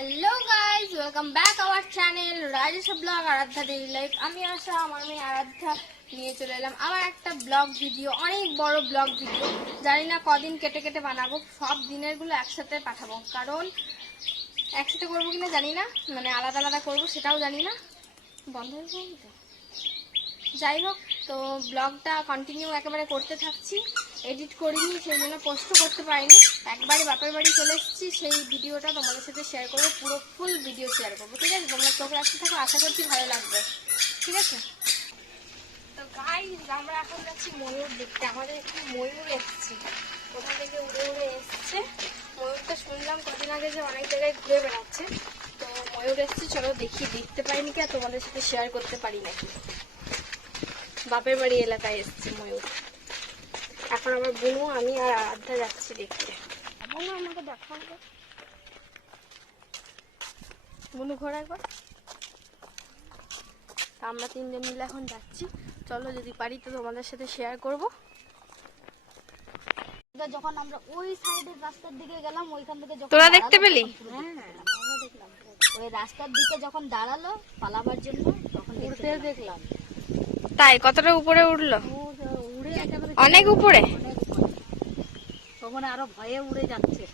Hello guys welcome back our channel Rajesh blog Aaradhya daily life আমি আশা, আমার মেয়ে আরাধ্যা নিয়ে চলে এলাম আবার একটা ব্লগ ভিডিও অনেক বড় ব্লগ ভিডিও জানি না কদিন কেটে কেটে বানাবো, সব দিনেরগুলো একসাথে পাঠাবো। কারণ একসাথে করব কিনা জানি না মানে আলাদা আলাদা করব সেটাও জানি না। বন্ধ হয়ে যাই হোক, তো ব্লগটা কন্টিনিউ একেবারে করতে থাকছি। এডিট করিনি সেই জন্য পোস্টও করতে পারিনি। একবারে বাপের বাড়ি চলে এসেছি, সেই ভিডিওটা তোমাদের সাথে শেয়ার করব, পুরো ফুল ভিডিও শেয়ার করব, ঠিক আছে? তোমরা চোখ রাখতে থাকো, আশা করছি ভালো লাগবে, ঠিক আছে? তো গাইজ আমরা এখন যাচ্ছি ময়ূর দেখতে। আমাদের একটু ময়ূর এসেছি। কোথা থেকে উড়ে উড়ে এসছে। ময়ূরটা শুনলাম কদিন আগে যে অনেক জায়গায় ঘুরে বেড়াচ্ছে। তো ময়ূর এসছে, চলো দেখি। দেখতে পাইনি কি আর তোমাদের সাথে শেয়ার করতে পারি নাকি? বাপের বাড়ি এলাকায় এসছে ময়ূর। এখন আমার বুনু আমি আর আরাধ্যা যাচ্ছি দেখতে। বোনু আমাকে দেখাও তো। বোনু ঘোরা একবার। তা আমরা তিনজন মিলে এখন যাচ্ছি। চলো যদি পারি তো তোমাদের সাথে শেয়ার করব। যখন আমরা ওই সাইডের রাস্তার দিকে গেলাম ওইখান থেকে যখন তোরা দেখতে পেলি? হ্যাঁ দেখলাম। ওই রাস্তার দিকে যখন দাঁড়াল পালাবার জন্য তখন উঠতে দেখলাম। তাই কতটা উপরে উঠল? অনেক উপরে। আরও ভয়ে উড়ে যাচ্ছে।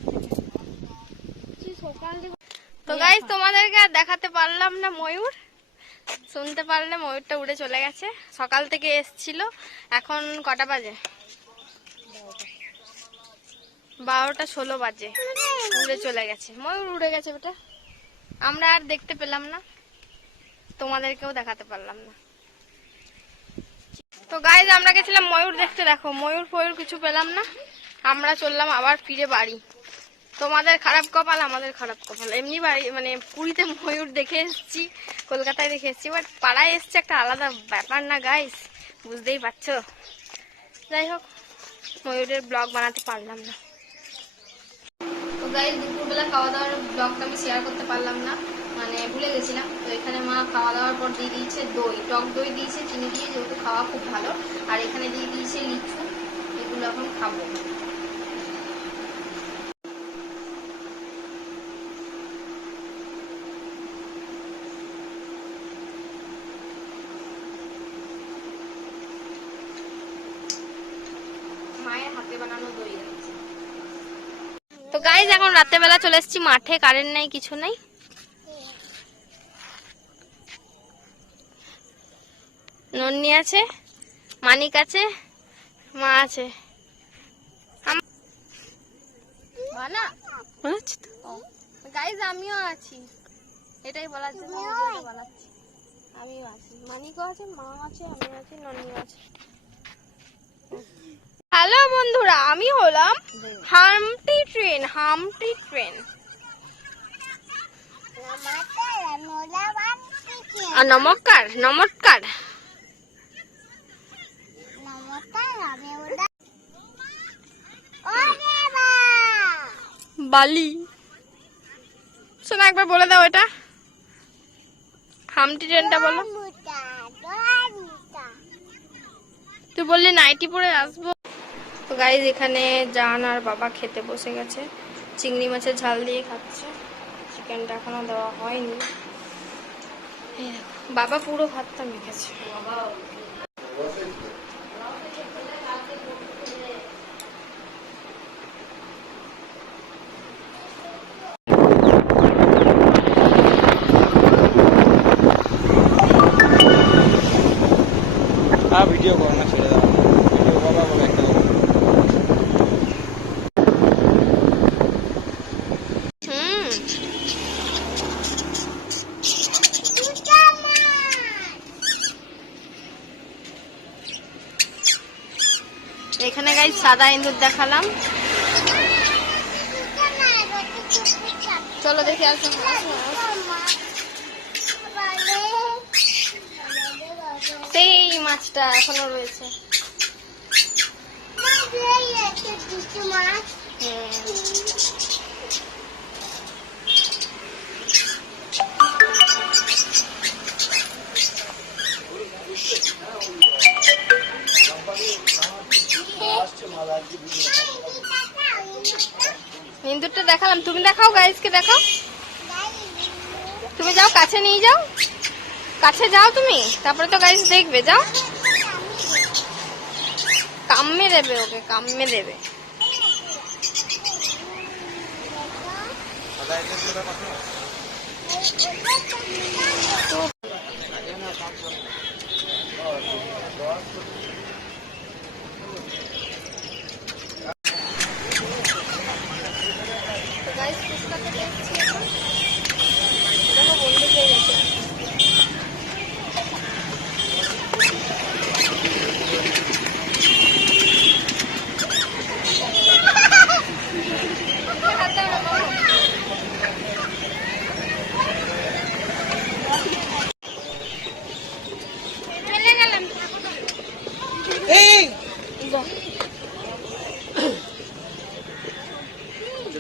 তো গাইজ তোমাদেরকে আর দেখাতে পারলাম না ময়ূর। শুনতে পারলে ময়ূরটা উড়ে চলে গেছে। সকাল থেকে এসছিল। এখন কটা বাজে? বারোটা ষোলো বাজে। উড়ে চলে গেছে। ময়ূর উড়ে গেছে বেটা। আমরা আর দেখতে পেলাম না। তোমাদেরকেও দেখাতে পারলাম না। তো গাইজ আমরা গেছিলাম ময়ূর দেখতে, দেখো, ময়ূর ফয়ূর কিছু পেলাম না। আমরা চললাম আবার ফিরে বাড়ি। তোমাদের খারাপ কপাল, আমাদের খারাপ কপাল। এমনি বাড়ি মানে পুরীতে ময়ূর দেখে এসেছি, কলকাতায় দেখে এসেছি বাট পাড়ায় এসছে একটা আলাদা ব্যাপার না গাইস বুঝতেই পারছ? যাই হোক, ময়ূরের ব্লগ বানাতে পারলাম না। তো গাইস দুপুরবেলা খাওয়া দাওয়ার ব্লগটা আমি শেয়ার করতে পারলাম না। মানে ভুলে গেছিলাম। তো এখানে মা খাওয়া দাওয়ার পর দিয়ে দিয়েছে দই। টক দই দিয়েছে, চিনি দিয়ে যেহেতু খাওয়া খুব ভালো। আর এখানে দিয়ে দিয়েছে লিচু। এগুলো এখন খাব। তো গাইজ এখন রাতের বেলা চলে এসেছি মাঠে। কারেন্ট নেই, কিছু নেই। নন্নি আছে মানিক আছে মা আছে। গাইজ আমিও আছি। এটাই বলার জন্য আমিও আছি। মানিকও আছে মা আছে আমিও আছি নন্নিও আছে। হ্যালো বন্ধুরা আমি হলাম হামটি ট্রেন হামটি ট্রেন। নমস্কার নমস্কার। বালি। শোনা, একবার বলে দাও এটা। হামটি ট্রেনটা বলো। তুই বললি নাইটি পরে আসব। তো গাইজ এখানে জান আর বাবা খেতে বসে গেছে। চিংড়ি মাছের ঝাল দিয়ে খাচ্ছে। চিকেনটা এখনও দেওয়া হয়নি। বাবা পুরো ভাতটা মেখেছে। ভিডিও করো না, ছেড়ে দাও। ভিডিও করো বলে একটা। এখানে গাই সাদা ইঁদুর দেখালাম। চলো দেখে আসো সেই মাছটা এখনও রয়েছে। হুম। ইঁদুরটা দেখালাম। তুমি দেখাও গাইজকে দেখাও। তুমি যাও, কাছে নিয়ে যাও। কাছে যাও তুমি তারপরে তো গাইস দেখবে যাও। কামে দেবে ওকে কামে দেবে। গাইস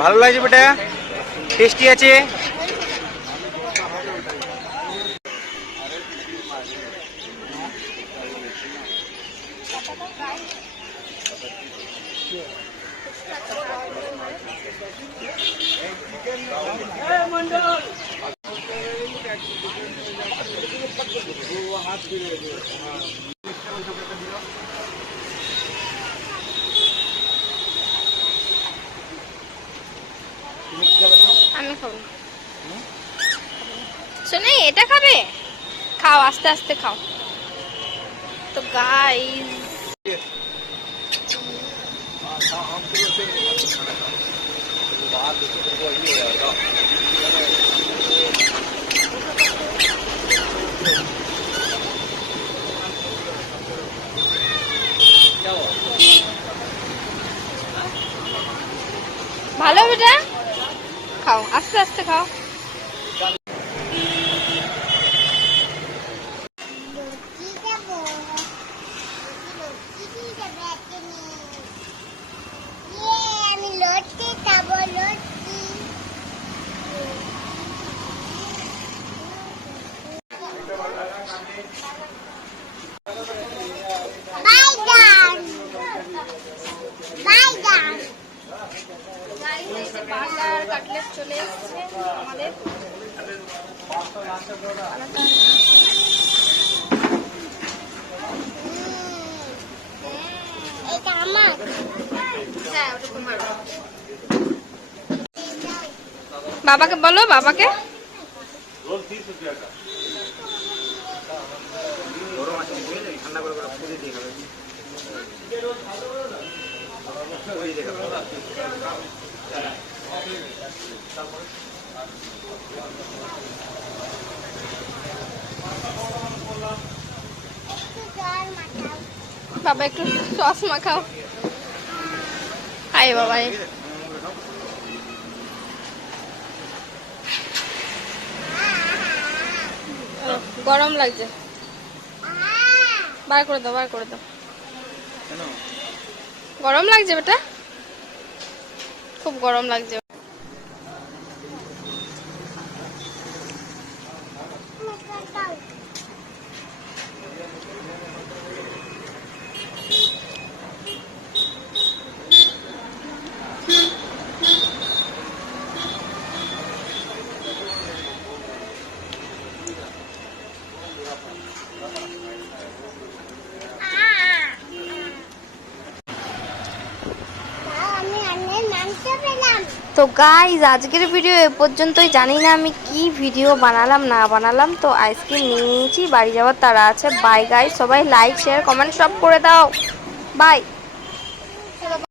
ভালো লাগছে বেটা? টেস্টি আছে। আমি খাব এটা খাবে? খাও আস্তে আস্তে খাও। তো গাইস ভালো বেটা খাও আস্তে আস্তে খাও। আমি লড়তে বার্গার কাটলেট চলে এসেছে আমাদের। এটা আমার। হ্যাঁ বাবাকে বলো বাবাকে। ঠান্ডা করে করে ফুটে দিয়ে খাবে বাবা একটু সস মাখাও। আয় বাবা। গরম লাগছে। বার করে দাও বার করে দাও। গরম লাগছে বেটা? খুব গরম লাগছে মাখাও আমি অনেক মাংস পেলাম তো গাইজ আজকের ভিডিও এ পর্যন্তই। জানি না আমি কি ভিডিও বানালাম, না বানালাম। তো আইসক্রিম নিয়ে নিয়েছি, বাড়ি যাওয়ার তারা আছে। বাই গাই সবাই লাইক শেয়ার কমেন্ট সব করে দাও। বাই